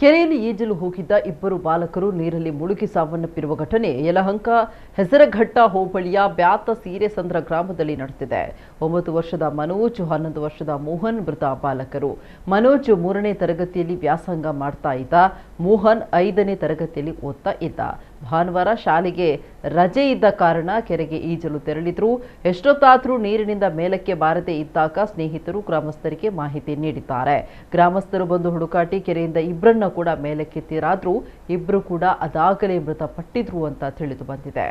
ಕೆರೆಯಲ್ಲಿ ಈಜಲು ಹೋಗಿದ್ದ ಇಬ್ಬರು ಬಾಲಕರು ನೀರಲ್ಲಿ ಮುಳುಗಿ ಸಾವನ್ನಪ್ಪಿರುವ ಘಟನೆ ಯಲಹಂಕ ಹೆಸರಘಟ್ಟ ಹೋಬಳಿಯ ಬ್ಯಾತ ಸೀರೆಸಂದ್ರ ಗ್ರಾಮದಲ್ಲಿ ನಡೆದಿದೆ. 9 ವರ್ಷದ ಮನೋಜ್, 11 ವರ್ಷದ ಮೋಹನ್ ಮೃತ ಬಾಲಕರು. ಮನೋಜ್ 3ನೇ ತರಗತಿಯಲ್ಲಿ ವ್ಯಾಸಂಗ ಮಾಡ್ತಾ ಇದ್ದ, ಮೋಹನ್ 5ನೇ ತರಗತಿಯಲ್ಲಿ ಓದ್ತಾ ಇದ್ದ. ಭಾನುವಾರ ಶಾಲೆಗೆ ರಜೆ ಇದ್ದ ಕಾರಣ ಕೆರೆಗೆ ಈಜಲು ತೆರಳಿದ್ರು. ಎಷ್ಟೊತ್ತಾದರೂ ನೀರಿನಿಂದ ಮೇಲಕ್ಕೆ ಬಾರದೆ ಇದ್ದಾಗ ಸ್ನೇಹಿತರು ಗ್ರಾಮಸ್ಥರಿಗೆ ಮಾಹಿತಿ ನೀಡಿದ್ದಾರೆ. ಗ್ರಾಮಸ್ಥರು ಬಂದು ಹುಡುಕಾಟಿ ಕೆರೆಯಿಂದ ಇಬ್ಬರನ್ನ ಕೂಡ ಮೇಲಕ್ಕೆತ್ತಿರಾದ್ರೂ ಇಬ್ಬರು ಕೂಡ ಅದಾಗಲೇ ಮೃತಪಟ್ಟಿದ್ರು ಅಂತ ತಿಳಿದು ಬಂದಿದೆ.